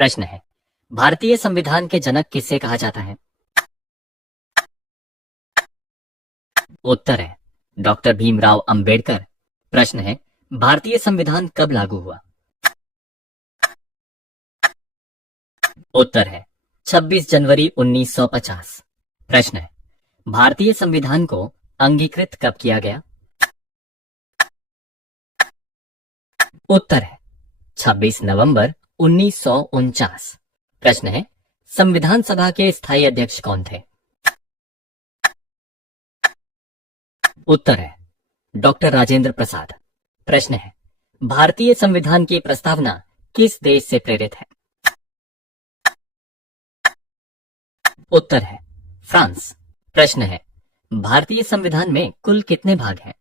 प्रश्न है, भारतीय संविधान के जनक किसे कहा जाता है? उत्तर है डॉक्टर भीमराव अंबेडकर। प्रश्न है, भारतीय संविधान कब लागू हुआ? उत्तर है 26 जनवरी 1950। प्रश्न है, भारतीय संविधान को अंगीकृत कब किया गया? उत्तर है 26 नवंबर 1949। प्रश्न है, संविधान सभा के स्थायी अध्यक्ष कौन थे? उत्तर है डॉक्टर राजेंद्र प्रसाद। प्रश्न है, भारतीय संविधान की प्रस्तावना किस देश से प्रेरित है? उत्तर है फ्रांस। प्रश्न है, भारतीय संविधान में कुल कितने भाग हैं?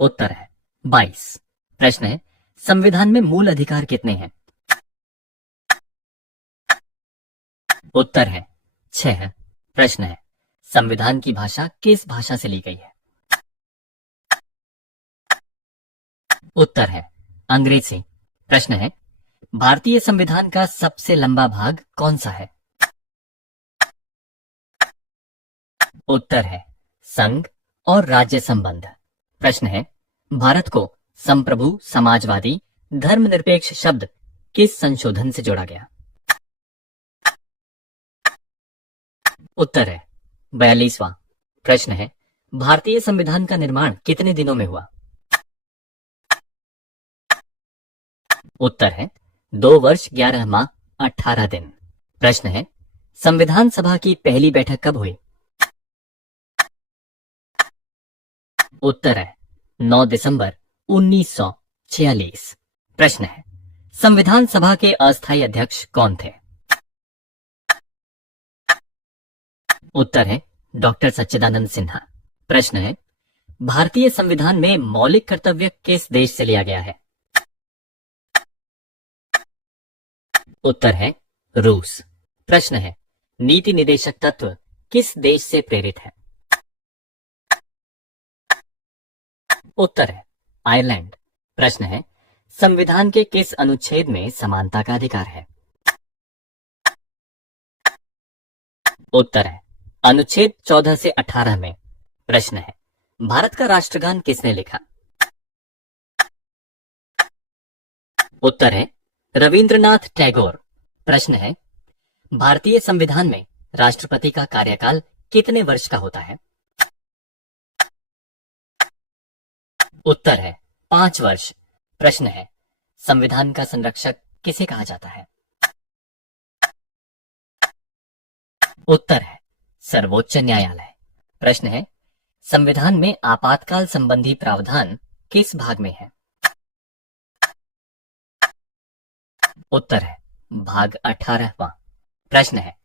उत्तर है 22। प्रश्न है, संविधान में मूल अधिकार कितने हैं? उत्तर है 6। प्रश्न है, संविधान की भाषा किस भाषा से ली गई है? उत्तर है अंग्रेजी। प्रश्न है, भारतीय संविधान का सबसे लंबा भाग कौन सा है? उत्तर है संघ और राज्य संबंध। प्रश्न है, भारत को संप्रभु, समाजवादी, धर्मनिरपेक्ष शब्द किस संशोधन से जोड़ा गया? उत्तर है 42वां। प्रश्न है, भारतीय संविधान का निर्माण कितने दिनों में हुआ? उत्तर है 2 वर्ष 11 माह 18 दिन। प्रश्न है, संविधान सभा की पहली बैठक कब हुई? उत्तर है 9 दिसंबर 1946। प्रश्न है, संविधान सभा के अस्थायी अध्यक्ष कौन थे? उत्तर है डॉक्टर सच्चिदानंद सिन्हा। प्रश्न है, भारतीय संविधान में मौलिक कर्तव्य किस देश से लिया गया है? उत्तर है रूस। प्रश्न है, नीति निदेशक तत्व किस देश से प्रेरित है? उत्तर है आयरलैंड। प्रश्न है, संविधान के किस अनुच्छेद में समानता का अधिकार है? उत्तर है अनुच्छेद 14 से 18 में। प्रश्न है, भारत का राष्ट्रगान किसने लिखा? उत्तर है रविंद्रनाथ टैगोर। प्रश्न है, भारतीय संविधान में राष्ट्रपति का कार्यकाल कितने वर्ष का होता है? उत्तर है 5 वर्ष। प्रश्न है, संविधान का संरक्षक किसे कहा जाता है? उत्तर है सर्वोच्च न्यायालय। प्रश्न है, संविधान में आपातकाल संबंधी प्रावधान किस भाग में है? उत्तर है भाग 18वां। प्रश्न है,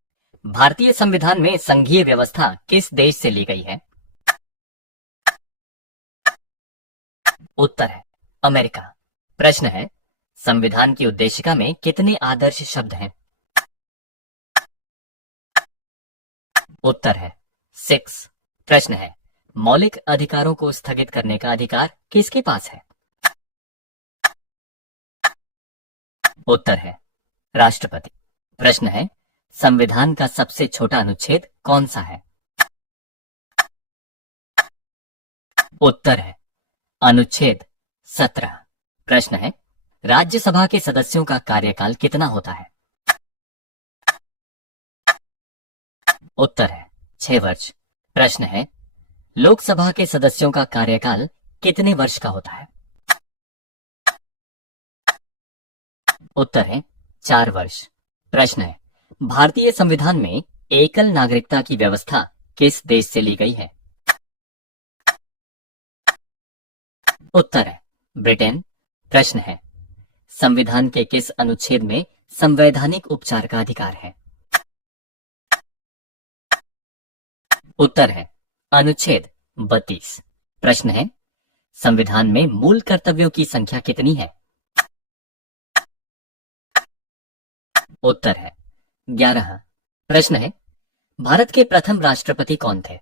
भारतीय संविधान में संघीय व्यवस्था किस देश से ली गई है? उत्तर है अमेरिका। प्रश्न है, संविधान की उद्देशिका में कितने आदर्श शब्द हैं? उत्तर है 6। प्रश्न है, मौलिक अधिकारों को स्थगित करने का अधिकार किसके पास है? उत्तर है राष्ट्रपति। प्रश्न है, संविधान का सबसे छोटा अनुच्छेद कौन सा है? उत्तर है अनुच्छेद 17। प्रश्न है, राज्यसभा के सदस्यों का कार्यकाल कितना होता है? उत्तर है 6 वर्ष। प्रश्न है, लोकसभा के सदस्यों का कार्यकाल कितने वर्ष का होता है? उत्तर है 4 वर्ष। प्रश्न है, भारतीय संविधान में एकल नागरिकता की व्यवस्था किस देश से ली गई है? उत्तर है ब्रिटेन। प्रश्न है, संविधान के किस अनुच्छेद में संवैधानिक उपचार का अधिकार है? उत्तर है अनुच्छेद 32। प्रश्न है, संविधान में मूल कर्तव्यों की संख्या कितनी है? उत्तर है 11। प्रश्न है, भारत के प्रथम राष्ट्रपति कौन थे?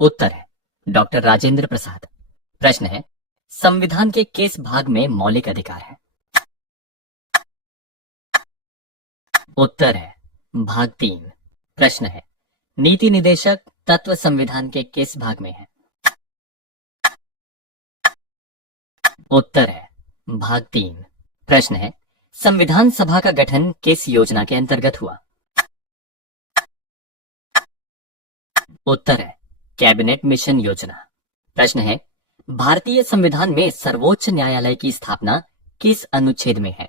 उत्तर है डॉक्टर राजेंद्र प्रसाद। प्रश्न है, संविधान के किस भाग में मौलिक अधिकार है? उत्तर है भाग 3। प्रश्न है, नीति निदेशक तत्व संविधान के किस भाग में है? उत्तर है भाग 3। प्रश्न है, संविधान सभा का गठन किस योजना के अंतर्गत हुआ? उत्तर है कैबिनेट मिशन योजना। प्रश्न है, भारतीय संविधान में सर्वोच्च न्यायालय की स्थापना किस अनुच्छेद में है?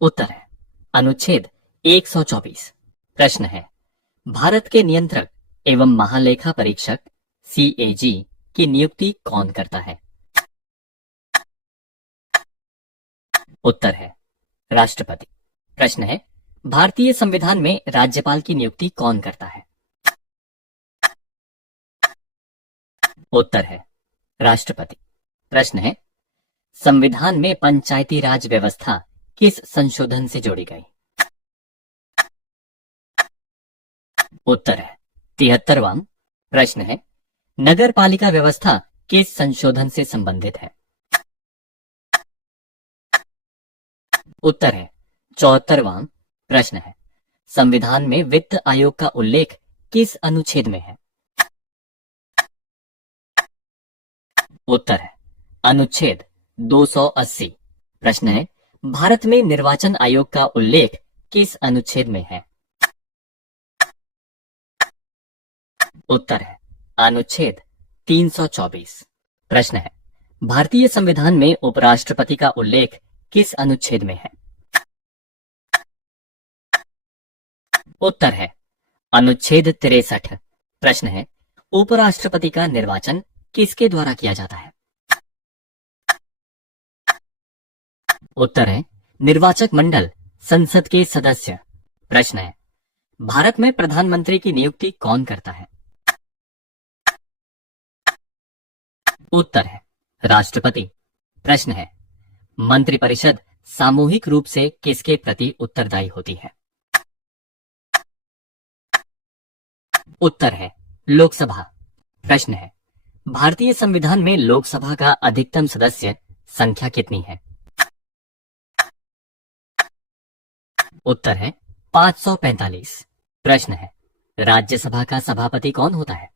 उत्तर है अनुच्छेद 124। प्रश्न है, भारत के नियंत्रक एवं महालेखा परीक्षक CAG की नियुक्ति कौन करता है? उत्तर है राष्ट्रपति। प्रश्न है, भारतीय संविधान में राज्यपाल की नियुक्ति कौन करता है? उत्तर है राष्ट्रपति। प्रश्न है, संविधान में पंचायती राज व्यवस्था किस संशोधन से जोड़ी गई? उत्तर है 73वां। प्रश्न है, नगर पालिका व्यवस्था किस संशोधन से संबंधित है? उत्तर है 74वां। प्रश्न है, संविधान में वित्त आयोग का उल्लेख किस अनुच्छेद में है? उत्तर है अनुच्छेद 280। प्रश्न है, भारत में निर्वाचन आयोग का उल्लेख किस अनुच्छेद में है? उत्तर है अनुच्छेद 324। प्रश्न है, भारतीय संविधान में उपराष्ट्रपति का उल्लेख किस अनुच्छेद में है? उत्तर है अनुच्छेद 63। प्रश्न है, उपराष्ट्रपति का निर्वाचन किसके द्वारा किया जाता है? उत्तर है निर्वाचक मंडल, संसद के सदस्य। प्रश्न है, भारत में प्रधानमंत्री की नियुक्ति कौन करता है? उत्तर है राष्ट्रपति। प्रश्न है, मंत्रिपरिषद सामूहिक रूप से किसके प्रति उत्तरदायी होती है? उत्तर है लोकसभा। प्रश्न है, भारतीय संविधान में लोकसभा का अधिकतम सदस्य संख्या कितनी है? उत्तर है 545। प्रश्न है, राज्यसभा का सभापति कौन होता है?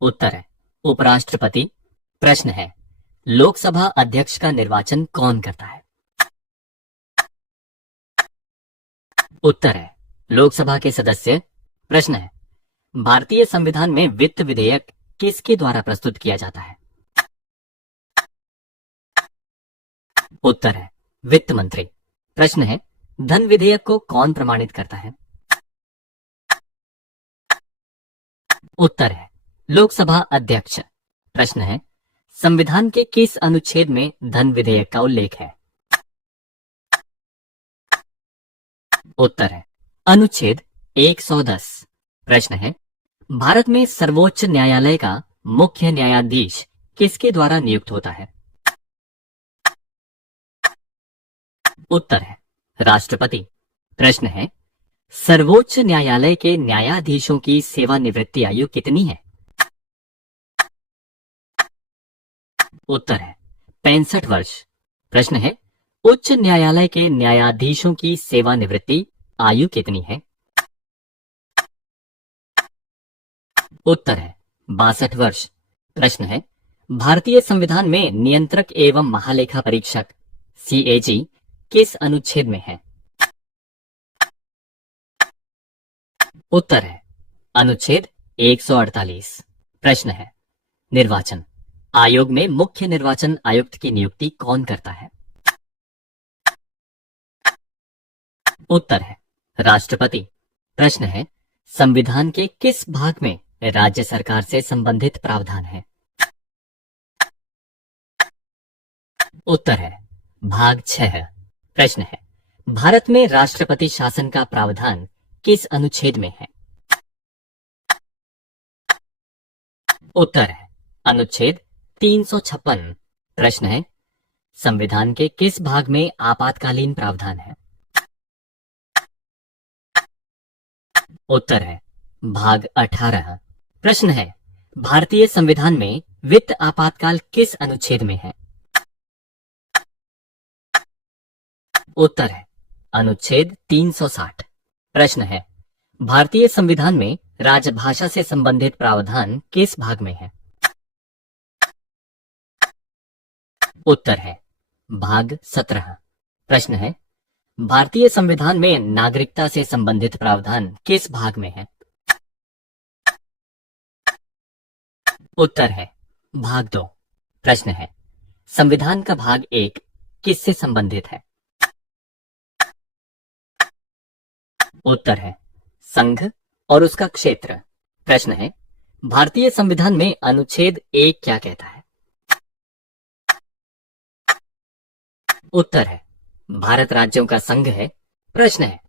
उत्तर है उपराष्ट्रपति। प्रश्न है, लोकसभा अध्यक्ष का निर्वाचन कौन करता है? उत्तर है लोकसभा के सदस्य। प्रश्न है, भारतीय संविधान में वित्त विधेयक किसके द्वारा प्रस्तुत किया जाता है? उत्तर है वित्त मंत्री। प्रश्न है, धन विधेयक को कौन प्रमाणित करता है? उत्तर है लोकसभा अध्यक्ष। प्रश्न है, संविधान के किस अनुच्छेद में धन विधेयक का उल्लेख है? उत्तर है अनुच्छेद 110। प्रश्न है, भारत में सर्वोच्च न्यायालय का मुख्य न्यायाधीश किसके द्वारा नियुक्त होता है? उत्तर है राष्ट्रपति। प्रश्न है, सर्वोच्च न्यायालय के न्यायाधीशों की सेवानिवृत्ति आयु कितनी है? उत्तर है 65 वर्ष। प्रश्न है, उच्च न्यायालय के न्यायाधीशों की सेवानिवृत्ति आयु कितनी है? उत्तर है 62 वर्ष। प्रश्न है, भारतीय संविधान में नियंत्रक एवं महालेखा परीक्षक CAG किस अनुच्छेद में है? उत्तर है अनुच्छेद 148। प्रश्न है, निर्वाचन आयोग में मुख्य निर्वाचन आयुक्त की नियुक्ति कौन करता है? उत्तर है राष्ट्रपति। प्रश्न है, संविधान के किस भाग में राज्य सरकार से संबंधित प्रावधान है? उत्तर है भाग 6। प्रश्न है, भारत में राष्ट्रपति शासन का प्रावधान किस अनुच्छेद में है? उत्तर है अनुच्छेद 356। प्रश्न है, संविधान के किस भाग में आपातकालीन प्रावधान है? उत्तर है भाग 18। प्रश्न है, भारतीय संविधान में वित्त आपातकाल किस अनुच्छेद में है? उत्तर है अनुच्छेद 360। प्रश्न है, भारतीय संविधान में राजभाषा से संबंधित प्रावधान किस भाग में है? उत्तर है भाग 17। प्रश्न है, भारतीय संविधान में नागरिकता से संबंधित प्रावधान किस भाग में है? उत्तर है भाग 2। प्रश्न है, संविधान का भाग 1 किससे संबंधित है? उत्तर है संघ और उसका क्षेत्र। प्रश्न है, भारतीय संविधान में अनुच्छेद 1 क्या कहता है? उत्तर है भारत राज्यों का संघ है। प्रश्न है,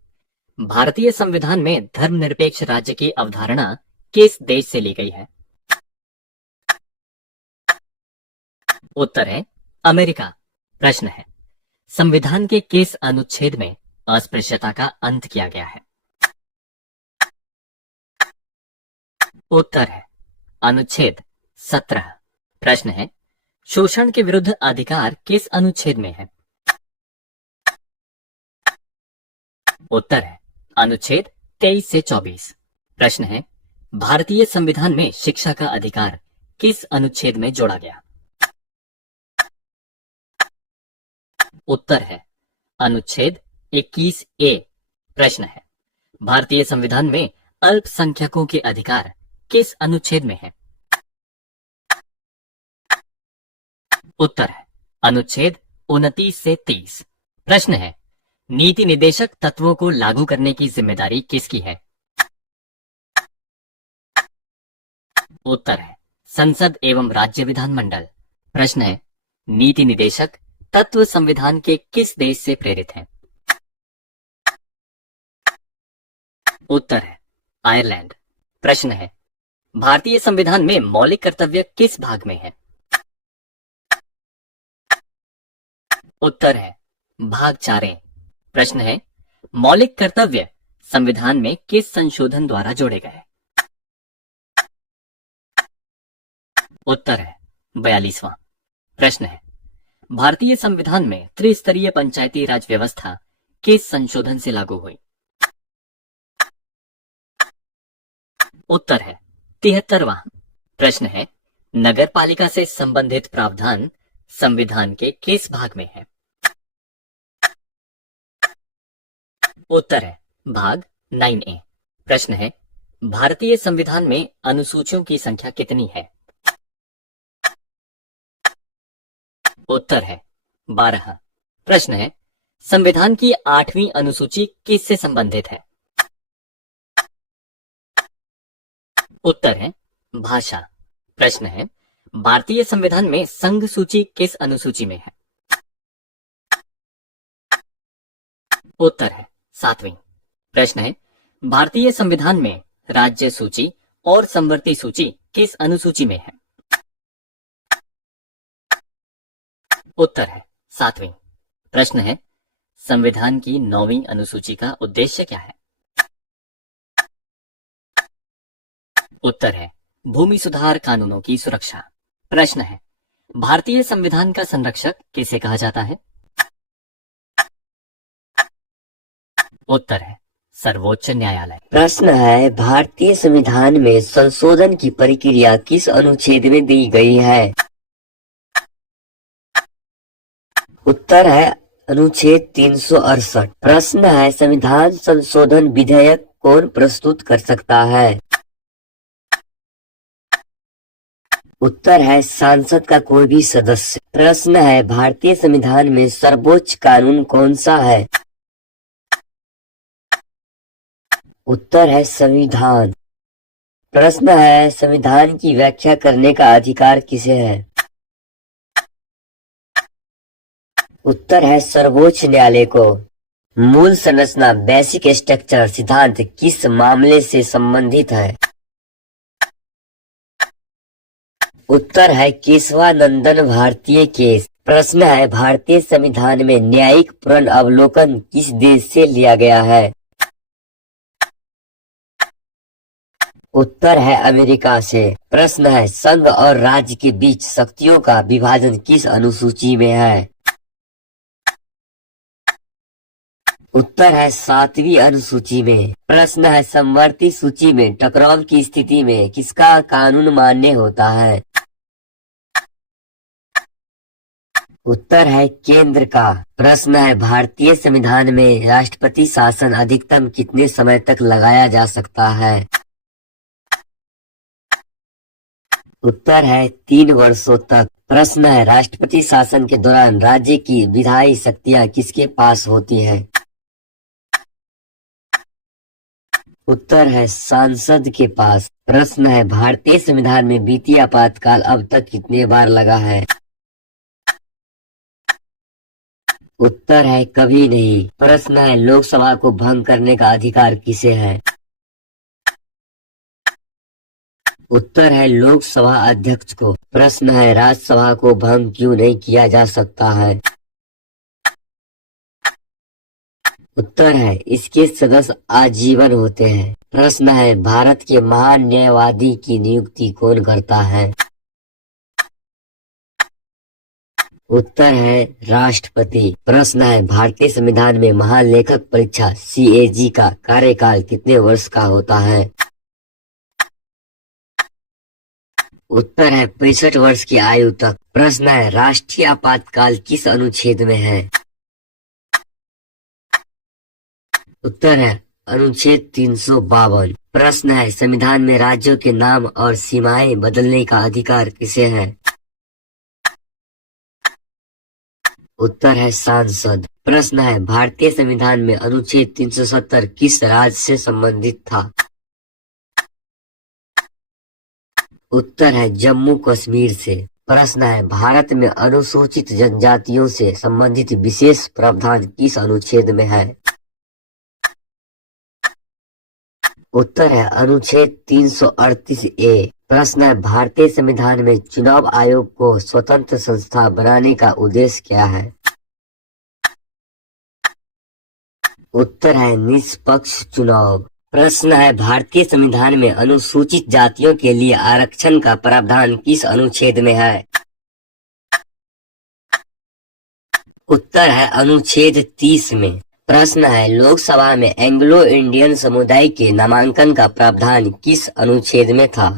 भारतीय संविधान में धर्मनिरपेक्ष राज्य की अवधारणा किस देश से ली गई है? उत्तर है अमेरिका। प्रश्न है, संविधान के किस अनुच्छेद में अस्पृश्यता का अंत किया गया है? उत्तर है अनुच्छेद 17। प्रश्न है, शोषण के विरुद्ध अधिकार किस अनुच्छेद में है? उत्तर है अनुच्छेद 23 से 24। प्रश्न है, भारतीय संविधान में शिक्षा का अधिकार किस अनुच्छेद में जोड़ा गया? उत्तर है अनुच्छेद 21A। प्रश्न है, भारतीय संविधान में अल्पसंख्यकों के अधिकार किस अनुच्छेद में है? उत्तर है अनुच्छेद 29 से 30। प्रश्न है, नीति निदेशक तत्वों को लागू करने की जिम्मेदारी किसकी है? उत्तर है संसद एवं राज्य विधानमंडल। प्रश्न है, नीति निदेशक तत्व संविधान के किस देश से प्रेरित हैं? उत्तर है आयरलैंड। प्रश्न है, भारतीय संविधान में मौलिक कर्तव्य किस भाग में है? उत्तर है भाग 4। प्रश्न है, मौलिक कर्तव्य संविधान में किस संशोधन द्वारा जोड़े गए? उत्तर है 42वां। प्रश्न है, भारतीय संविधान में त्रिस्तरीय पंचायती राज व्यवस्था किस संशोधन से लागू हुई? उत्तर है 73वां। प्रश्न है, नगर पालिका से संबंधित प्रावधान संविधान के किस भाग में है? उत्तर है भाग 9A। प्रश्न है, भारतीय संविधान में अनुसूचियों की संख्या कितनी है? उत्तर है 12। प्रश्न है, संविधान की 8वीं अनुसूची किससे संबंधित है? उत्तर है भाषा। प्रश्न है, भारतीय संविधान में संघ सूची किस अनुसूची में है? उत्तर है 7वीं। प्रश्न है, भारतीय संविधान में राज्य सूची और समवर्ती सूची किस अनुसूची में है? उत्तर है 7वीं। प्रश्न है, संविधान की 9वीं अनुसूची का उद्देश्य क्या है? उत्तर है भूमि सुधार कानूनों की सुरक्षा। प्रश्न है, भारतीय संविधान का संरक्षक किसे कहा जाता है? उत्तर है सर्वोच्च न्यायालय। प्रश्न है, भारतीय संविधान में संशोधन की प्रक्रिया किस अनुच्छेद में दी गई है? उत्तर है अनुच्छेद 368। प्रश्न है, संविधान संशोधन विधेयक कौन प्रस्तुत कर सकता है? उत्तर है सांसद का कोई भी सदस्य। प्रश्न है, भारतीय संविधान में सर्वोच्च कानून कौन सा है? उत्तर है संविधान। प्रश्न है, संविधान की व्याख्या करने का अधिकार किसे है? उत्तर है सर्वोच्च न्यायालय को। मूल संरचना बेसिक स्ट्रक्चर सिद्धांत किस मामले से संबंधित है? उत्तर है केशवानंदन भारतीय केस। प्रश्न है, भारतीय संविधान में न्यायिक पुनर्अवलोकन किस देश से लिया गया है? उत्तर है अमेरिका से। प्रश्न है संघ और राज्य के बीच शक्तियों का विभाजन किस अनुसूची में है? उत्तर है 7वीं अनुसूची में। प्रश्न है समवर्ती सूची में टकराव की स्थिति में किसका कानून मान्य होता है? उत्तर है केंद्र का। प्रश्न है भारतीय संविधान में राष्ट्रपति शासन अधिकतम कितने समय तक लगाया जा सकता है? उत्तर है 3 वर्षों तक। प्रश्न है राष्ट्रपति शासन के दौरान राज्य की विधायी शक्तियां किसके पास होती हैं? उत्तर है सांसद के पास। प्रश्न है भारतीय संविधान में वित्तीय आपातकाल अब तक कितने बार लगा है? उत्तर है कभी नहीं। प्रश्न है लोकसभा को भंग करने का अधिकार किसे है? उत्तर है लोकसभा अध्यक्ष को। प्रश्न है राज्यसभा को भंग क्यों नहीं किया जा सकता है? उत्तर है इसके सदस्य आजीवन होते हैं। प्रश्न है भारत के महान न्यायवादी की नियुक्ति कौन करता है? उत्तर है राष्ट्रपति। प्रश्न है भारतीय संविधान में महालेखक परीक्षा CAG का कार्यकाल कितने वर्ष का होता है? उत्तर है 65 वर्ष की आयु तक। प्रश्न है राष्ट्रीय आपातकाल किस अनुच्छेद में है? उत्तर है अनुच्छेद 352। प्रश्न है संविधान में राज्यों के नाम और सीमाएं बदलने का अधिकार किसे है? उत्तर है सांसद। प्रश्न है भारतीय संविधान में अनुच्छेद 370 किस राज्य से संबंधित था? उत्तर है जम्मू कश्मीर से। प्रश्न है भारत में अनुसूचित जनजातियों से संबंधित विशेष प्रावधान किस अनुच्छेद में है? उत्तर है अनुच्छेद 338A। प्रश्न है भारतीय संविधान में चुनाव आयोग को स्वतंत्र संस्था बनाने का उद्देश्य क्या है? उत्तर है निष्पक्ष चुनाव। प्रश्न है भारतीय संविधान में अनुसूचित जातियों के लिए आरक्षण का प्रावधान किस अनुच्छेद में है? उत्तर है अनुच्छेद 30 में। प्रश्न है लोकसभा में एंग्लो इंडियन समुदाय के नामांकन का प्रावधान किस अनुच्छेद में था?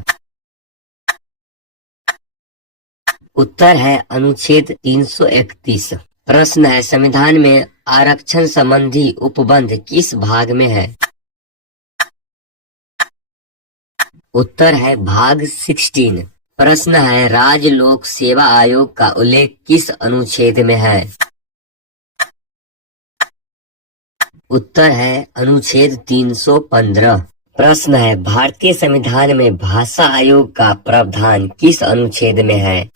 उत्तर है अनुच्छेद 331। प्रश्न है संविधान में आरक्षण संबंधी उपबंध किस भाग में है? उत्तर है भाग 16। प्रश्न है राज्य लोक सेवा आयोग का उल्लेख किस अनुच्छेद में है? उत्तर है अनुच्छेद 315। प्रश्न है भारतीय संविधान में भाषा आयोग का प्रावधान किस अनुच्छेद में है?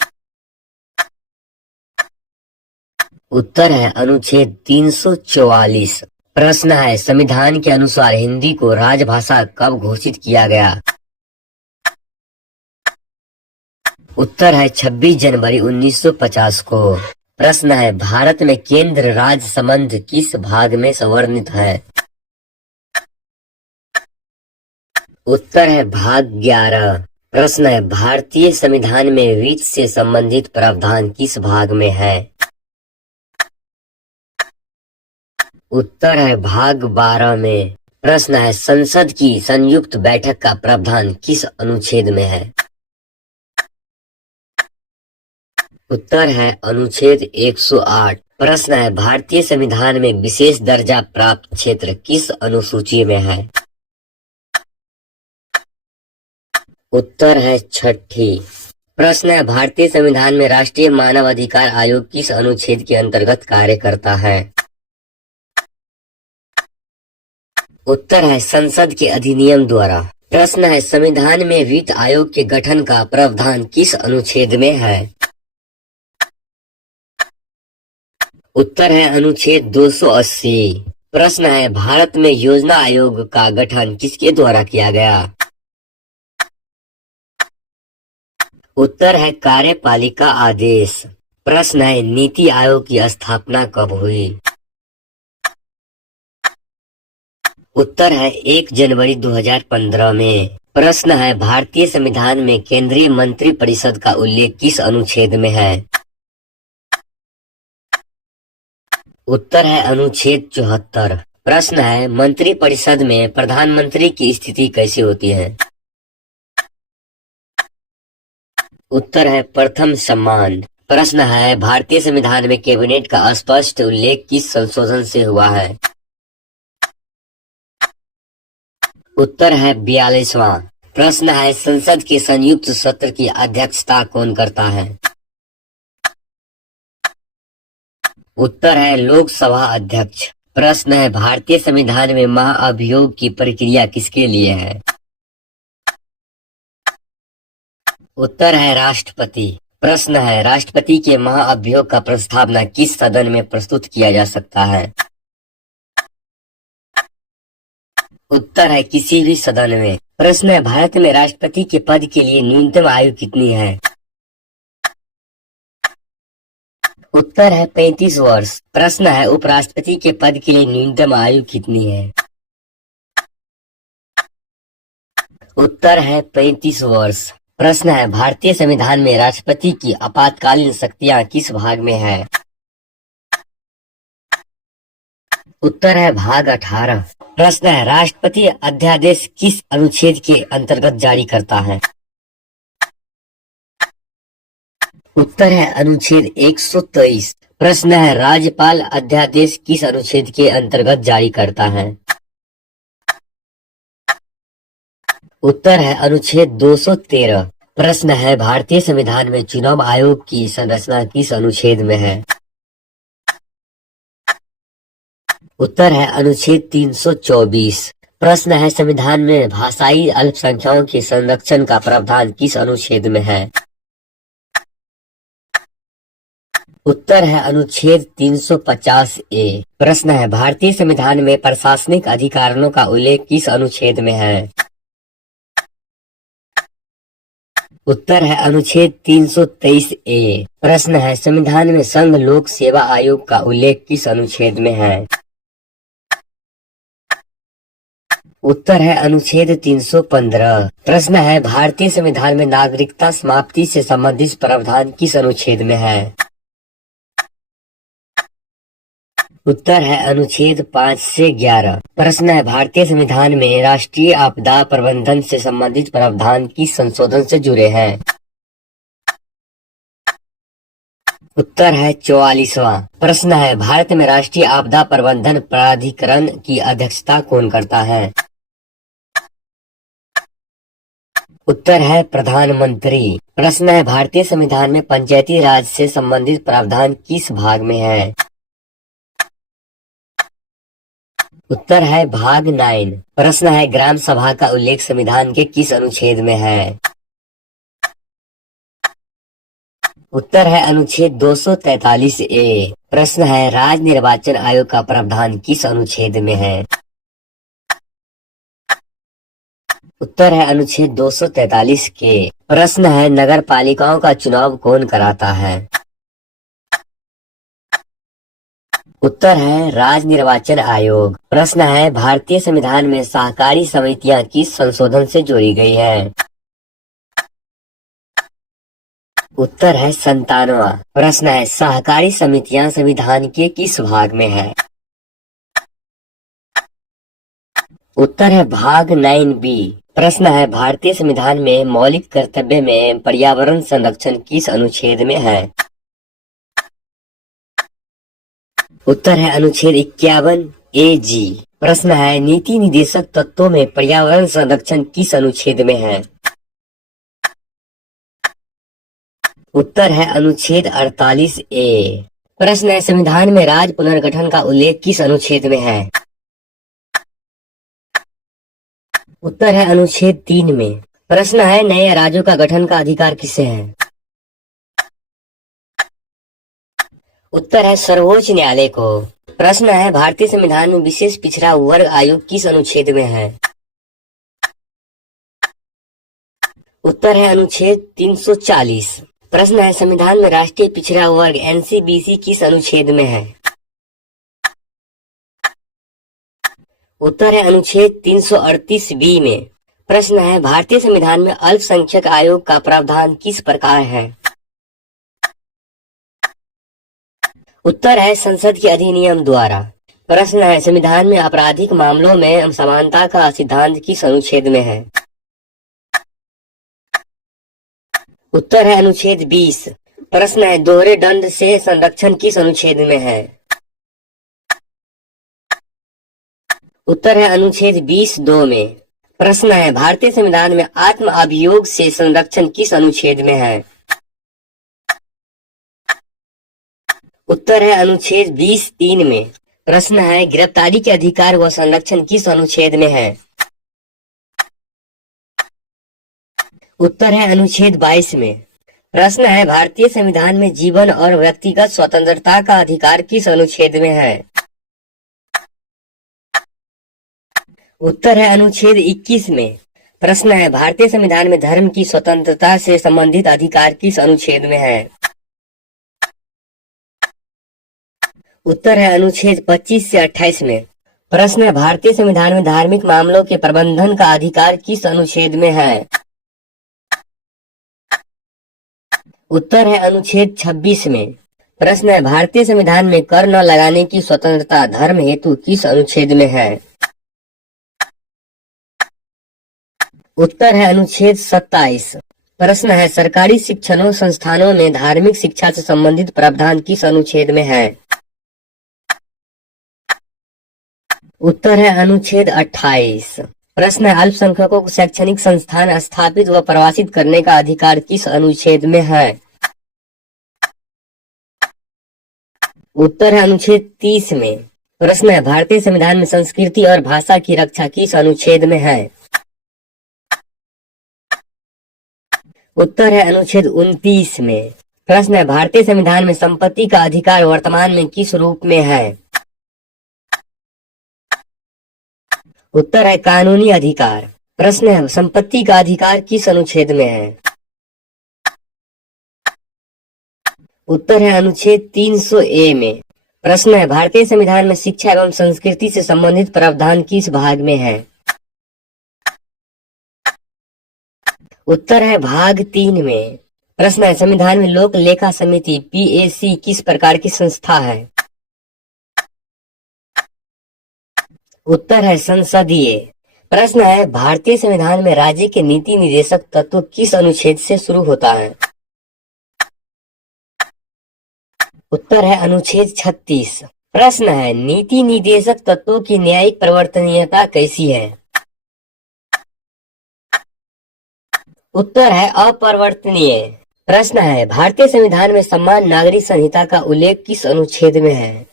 उत्तर है अनुच्छेद 344। प्रश्न है संविधान के अनुसार हिंदी को राजभाषा कब घोषित किया गया? उत्तर है 26 जनवरी 1950 को। प्रश्न है भारत में केंद्र राज्य संबंध किस भाग में संवर्णित है? उत्तर है भाग 11। प्रश्न है भारतीय संविधान में वित्त से संबंधित प्रावधान किस भाग में है? उत्तर है भाग 12 में। प्रश्न है संसद की संयुक्त बैठक का प्रावधान किस अनुच्छेद में है? उत्तर है अनुच्छेद 108। प्रश्न है भारतीय संविधान में विशेष दर्जा प्राप्त क्षेत्र किस अनुसूची में है? उत्तर है 6ठी। प्रश्न है भारतीय संविधान में राष्ट्रीय मानव अधिकार आयोग किस अनुच्छेद के अंतर्गत कार्य करता है? उत्तर है संसद के अधिनियम द्वारा। प्रश्न है संविधान में वित्त आयोग के गठन का प्रावधान किस अनुच्छेद में है? उत्तर है अनुच्छेद 280। प्रश्न है भारत में योजना आयोग का गठन किसके द्वारा किया गया? उत्तर है कार्यपालिका आदेश। प्रश्न है नीति आयोग की स्थापना कब हुई? उत्तर है 1 जनवरी 2015 में। प्रश्न है भारतीय संविधान में केंद्रीय मंत्रिपरिषद का उल्लेख किस अनुच्छेद में है? उत्तर है अनुच्छेद 74। प्रश्न है मंत्रिपरिषद में प्रधानमंत्री की स्थिति कैसी होती है? उत्तर है प्रथम सम्मान। प्रश्न है भारतीय संविधान में कैबिनेट का स्पष्ट उल्लेख किस संशोधन से हुआ है? उत्तर है 42वां। प्रश्न है संसद के संयुक्त सत्र की अध्यक्षता कौन करता है? उत्तर है लोकसभा अध्यक्ष। प्रश्न है भारतीय संविधान में महाअभियोग की प्रक्रिया किसके लिए है? उत्तर है राष्ट्रपति। प्रश्न है राष्ट्रपति के महाअभियोग का प्रस्तावना किस सदन में प्रस्तुत किया जा सकता है? उत्तर है किसी भी सदन में। प्रश्न है भारत में राष्ट्रपति के पद के लिए न्यूनतम आयु कितनी है? उत्तर है 35 वर्ष। प्रश्न है उपराष्ट्रपति के पद के लिए न्यूनतम आयु कितनी है? उत्तर है 35 वर्ष। प्रश्न है भारतीय संविधान में राष्ट्रपति की आपातकालीन शक्तियां किस भाग में है? उत्तर है भाग 18। प्रश्न है राष्ट्रपति अध्यादेश किस अनुच्छेद के अंतर्गत जारी करता है? उत्तर है अनुच्छेद 123। प्रश्न है राज्यपाल अध्यादेश किस अनुच्छेद के अंतर्गत जारी करता है? उत्तर है अनुच्छेद 213। प्रश्न है भारतीय संविधान में चुनाव आयोग की संरचना किस अनुच्छेद में है? उत्तर है अनुच्छेद 324। प्रश्न है संविधान में भाषाई अल्पसंख्यकों के संरक्षण का प्रावधान किस अनुच्छेद में है? उत्तर है अनुच्छेद 350 ए। प्रश्न है भारतीय संविधान में प्रशासनिक अधिकारों का उल्लेख किस अनुच्छेद में है? उत्तर है अनुच्छेद 323 ए। प्रश्न है संविधान में संघ लोक सेवा आयोग का उल्लेख किस अनुच्छेद में है? उत्तर है अनुच्छेद 315। प्रश्न है भारतीय संविधान में नागरिकता समाप्ति से संबंधित प्रावधान किस अनुच्छेद में है? उत्तर है अनुच्छेद 5 से 11। प्रश्न है भारतीय संविधान में राष्ट्रीय आपदा प्रबंधन से संबंधित प्रावधान किस संशोधन से जुड़े हैं? उत्तर है 44वां। प्रश्न है भारत में राष्ट्रीय आपदा प्रबंधन प्राधिकरण की अध्यक्षता कौन करता है? उत्तर है प्रधानमंत्री। प्रश्न है भारतीय संविधान में पंचायती राज से संबंधित प्रावधान किस भाग में है? उत्तर है भाग 9। प्रश्न है ग्राम सभा का उल्लेख संविधान के किस अनुच्छेद में है? उत्तर है अनुच्छेद 243 ए। प्रश्न है राज्य निर्वाचन आयोग का प्रावधान किस अनुच्छेद में है? उत्तर है अनुच्छेद 243 के। प्रश्न है नगर पालिकाओं का चुनाव कौन कराता है? उत्तर है राज्य निर्वाचन आयोग। प्रश्न है भारतीय संविधान में सहकारी समितियां किस संशोधन से जोड़ी गई है? उत्तर है 97वां। प्रश्न है सहकारी समितियां संविधान के किस भाग में है? उत्तर है भाग 9B। प्रश्न है भारतीय संविधान में मौलिक कर्तव्य में पर्यावरण संरक्षण किस अनुच्छेद में है? उत्तर है अनुच्छेद 51 AG। प्रश्न है नीति निदेशक तत्वों में पर्यावरण संरक्षण किस अनुच्छेद में है? उत्तर है अनुच्छेद 48 A। प्रश्न है संविधान में राज्य पुनर्गठन का उल्लेख किस अनुच्छेद में है? उत्तर है अनुच्छेद 3 में। प्रश्न है नए राज्यों का गठन का अधिकार किसे है? उत्तर है सर्वोच्च न्यायालय को। प्रश्न है भारतीय संविधान में विशेष पिछड़ा वर्ग आयोग किस अनुच्छेद में है? उत्तर है अनुच्छेद 340। प्रश्न है संविधान में राष्ट्रीय पिछड़ा वर्ग NCBC किस अनुच्छेद में है? उत्तर है अनुच्छेद 338B में। प्रश्न है भारतीय संविधान में अल्पसंख्यक आयोग का प्रावधान किस प्रकार है? उत्तर है संसद के अधिनियम द्वारा। प्रश्न है संविधान में आपराधिक मामलों में समानता का सिद्धांत किस अनुच्छेद में है? उत्तर है अनुच्छेद 20। प्रश्न है दोहरे दंड से संरक्षण किस अनुच्छेद में है? उत्तर है अनुच्छेद 20(2) में। प्रश्न है भारतीय संविधान में आत्म अभियोग से संरक्षण किस अनुच्छेद में है? उत्तर है अनुच्छेद 20(3) में। प्रश्न है गिरफ्तारी के अधिकार व संरक्षण किस अनुच्छेद में है? उत्तर है अनुच्छेद 22 में। प्रश्न है भारतीय संविधान में जीवन और व्यक्तिगत स्वतंत्रता का अधिकार किस अनुच्छेद में है? उत्तर है अनुच्छेद 21 में। प्रश्न है भारतीय संविधान में धर्म की स्वतंत्रता से संबंधित अधिकार किस अनुच्छेद में है? उत्तर है अनुच्छेद 25 से 28 में। प्रश्न है भारतीय संविधान में धार्मिक मामलों के प्रबंधन का अधिकार किस अनुच्छेद में है? उत्तर है अनुच्छेद 26 में। प्रश्न है भारतीय संविधान में कर न लगाने की स्वतंत्रता धर्म हेतु किस अनुच्छेद में है? उत्तर है अनुच्छेद 27। प्रश्न है सरकारी शिक्षण संस्थानों में धार्मिक शिक्षा से संबंधित प्रावधान किस अनुच्छेद में है? उत्तर है अनुच्छेद 28। प्रश्न है अल्पसंख्यकों को शैक्षणिक संस्थान स्थापित व प्रवासित करने का अधिकार किस अनुच्छेद में है? उत्तर है अनुच्छेद 30 में। प्रश्न है भारतीय संविधान में संस्कृति और भाषा की रक्षा किस अनुच्छेद में है? उत्तर है अनुच्छेद 29 में। प्रश्न है भारतीय संविधान में संपत्ति का अधिकार वर्तमान में किस रूप में है? उत्तर है कानूनी अधिकार। प्रश्न है संपत्ति का अधिकार किस अनुच्छेद में है? उत्तर है अनुच्छेद 300(a) में। प्रश्न है भारतीय संविधान में शिक्षा एवं संस्कृति से संबंधित प्रावधान किस भाग में है? उत्तर है भाग 3 में। प्रश्न है संविधान में लोक लेखा समिति PAC किस प्रकार की संस्था है? उत्तर है संसदीय। प्रश्न है भारतीय संविधान में राज्य के नीति निर्देशक तत्व किस अनुच्छेद से शुरू होता है? उत्तर है अनुच्छेद 36। प्रश्न है नीति निर्देशक तत्वों की न्यायिक परिवर्तनीयता कैसी है? उत्तर है अपरिवर्तनीय। प्रश्न है भारतीय संविधान में समान नागरिक संहिता का उल्लेख किस अनुच्छेद में है?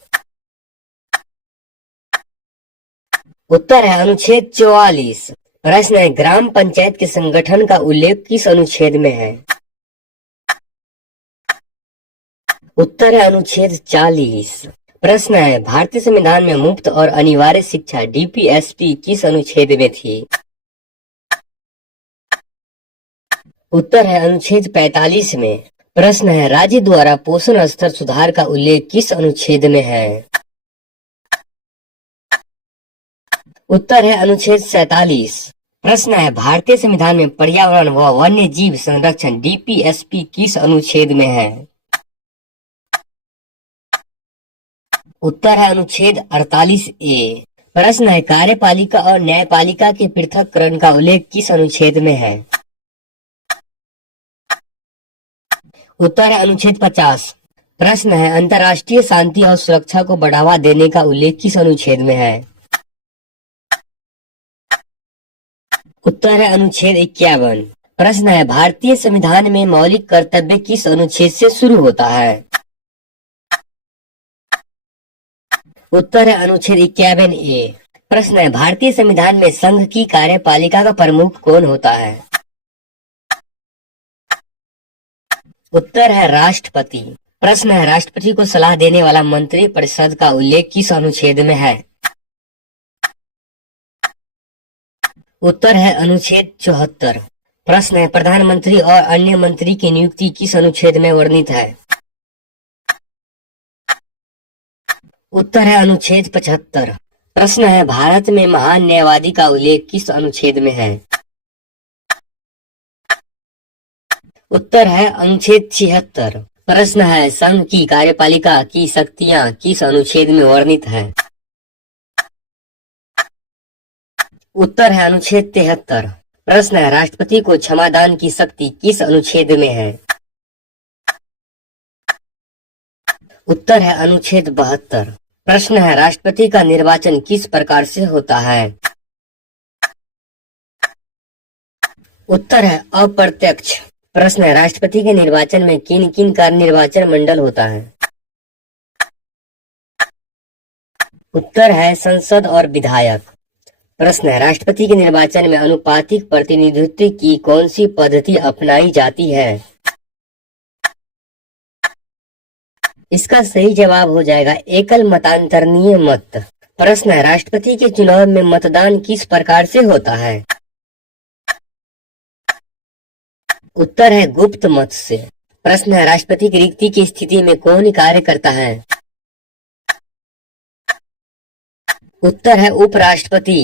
उत्तर है अनुच्छेद 44। प्रश्न है ग्राम पंचायत के संगठन का उल्लेख किस अनुच्छेद में है? उत्तर है अनुच्छेद 40। प्रश्न है भारतीय संविधान में मुफ्त और अनिवार्य शिक्षा DPSP किस अनुच्छेद में थी? उत्तर है अनुच्छेद 45 में। प्रश्न है राज्य द्वारा पोषण स्तर सुधार का उल्लेख किस अनुच्छेद में है? उत्तर है अनुच्छेद 47। प्रश्न है भारतीय संविधान में पर्यावरण व वन्य जीव संरक्षण DPSP किस अनुच्छेद में है? उत्तर है अनुच्छेद 48(a). प्रश्न है कार्यपालिका और न्यायपालिका के पृथक्करण का उल्लेख किस अनुच्छेद में है? उत्तर है अनुच्छेद 50। प्रश्न है अंतर्राष्ट्रीय शांति और सुरक्षा को बढ़ावा देने का उल्लेख किस अनुच्छेद में है? उत्तर है अनुच्छेद 51। प्रश्न है भारतीय संविधान में मौलिक कर्तव्य किस अनुच्छेद से शुरू होता है? उत्तर है अनुच्छेद 51(a). प्रश्न है भारतीय संविधान में संघ की कार्यपालिका का प्रमुख कौन होता है? उत्तर है राष्ट्रपति। प्रश्न है राष्ट्रपति को सलाह देने वाला मंत्री परिषद का उल्लेख किस अनुच्छेद में है? उत्तर है अनुच्छेद 74। प्रश्न है प्रधानमंत्री और अन्य मंत्री की नियुक्ति किस अनुच्छेद में वर्णित है? उत्तर है अनुच्छेद 75। प्रश्न है भारत में महान न्यायवादी का उल्लेख किस अनुच्छेद में है? उत्तर है अनुच्छेद 76। प्रश्न है संघ की कार्यपालिका की शक्तियां किस अनुच्छेद में वर्णित है? उत्तर है अनुच्छेद 73। प्रश्न है राष्ट्रपति को क्षमादान की शक्ति किस अनुच्छेद में है? उत्तर है अनुच्छेद 72। प्रश्न है राष्ट्रपति का निर्वाचन किस प्रकार से होता है? उत्तर है अप्रत्यक्ष। प्रश्न है राष्ट्रपति के निर्वाचन में किन किन का निर्वाचन मंडल होता है? उत्तर है संसद और विधायक। प्रश्न है राष्ट्रपति के निर्वाचन में अनुपातिक प्रतिनिधित्व की कौन सी पद्धति अपनाई जाती है? इसका सही जवाब हो जाएगा एकल मतांतरणीय मत। प्रश्न है राष्ट्रपति के चुनाव में मतदान किस प्रकार से होता है? उत्तर है गुप्त मत से। प्रश्न है राष्ट्रपति की रिक्ति की स्थिति में कौन कार्य करता है? उत्तर है उपराष्ट्रपति।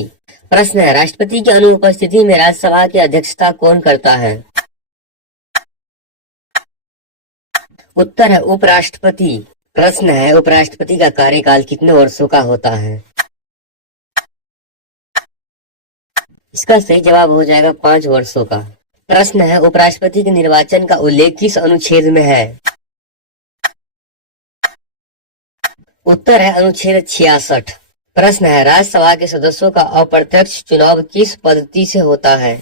प्रश्न है राष्ट्रपति की अनुपस्थिति में राज्यसभा की अध्यक्षता कौन करता है? उत्तर है उपराष्ट्रपति। प्रश्न है उपराष्ट्रपति का कार्यकाल कितने वर्षों का होता है? इसका सही जवाब हो जाएगा 5 वर्षों का। प्रश्न है उपराष्ट्रपति के निर्वाचन का उल्लेख किस अनुच्छेद में है? उत्तर है अनुच्छेद 66। प्रश्न है राज्यसभा के सदस्यों का अप्रत्यक्ष चुनाव किस पद्धति से होता है?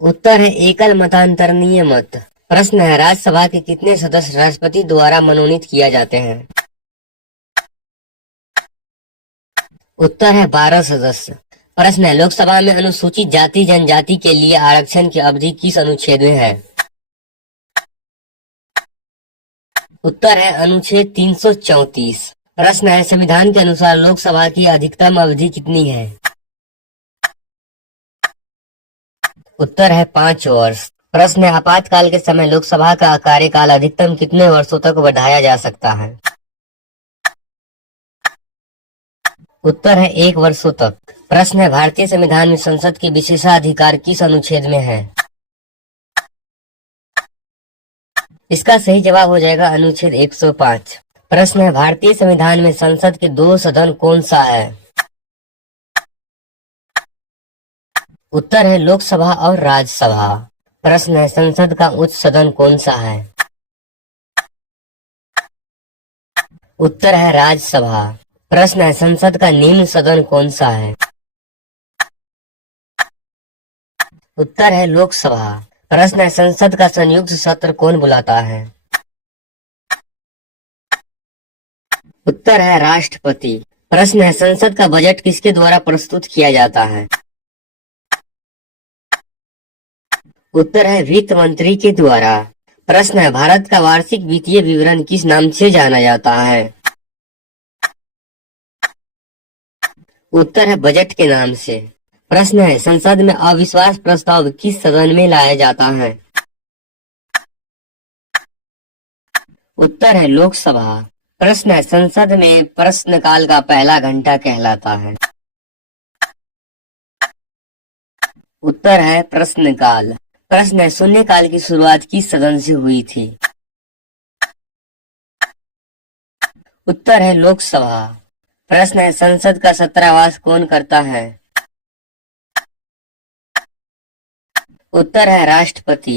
उत्तर है एकल मतांतरणीय मत। प्रश्न है राज्यसभा के कितने सदस्य राष्ट्रपति द्वारा मनोनीत किया जाते हैं? उत्तर है 12 सदस्य। प्रश्न है लोकसभा में अनुसूचित जाति जनजाति के लिए आरक्षण की अवधि किस अनुच्छेद में है? उत्तर है अनुच्छेद 334। प्रश्न है संविधान के अनुसार लोकसभा की अधिकतम अवधि कितनी है? उत्तर है 5 वर्ष। प्रश्न है आपातकाल के समय लोकसभा का कार्यकाल अधिकतम कितने वर्षों तक बढ़ाया जा सकता है? उत्तर है 1 वर्षों तक। प्रश्न है भारतीय संविधान में संसद के विशेषाधिकार किस अनुच्छेद में है? इसका सही जवाब हो जाएगा अनुच्छेद 105। प्रश्न है भारतीय संविधान में संसद के 2 सदन कौन सा है? उत्तर है लोकसभा और राज्यसभा। प्रश्न है संसद का उच्च सदन कौन सा है? उत्तर है राज्यसभा। प्रश्न है संसद का निम्न सदन कौन सा है? उत्तर है लोकसभा। प्रश्न है संसद का संयुक्त सत्र कौन बुलाता है? उत्तर है राष्ट्रपति। प्रश्न है संसद का बजट किसके द्वारा प्रस्तुत किया जाता है? उत्तर है वित्त मंत्री के द्वारा। प्रश्न है भारत का वार्षिक वित्तीय विवरण किस नाम से जाना जाता है? उत्तर है बजट के नाम से। प्रश्न है संसद में अविश्वास प्रस्ताव किस सदन में लाया जाता है? उत्तर है लोकसभा। प्रश्न है संसद में प्रश्नकाल का पहला घंटा कहलाता है? उत्तर है प्रश्नकाल। प्रश्न है शून्यकाल की शुरुआत किस सदन से हुई थी? उत्तर है लोकसभा। प्रश्न है संसद का छात्रावास कौन करता है? उत्तर है राष्ट्रपति।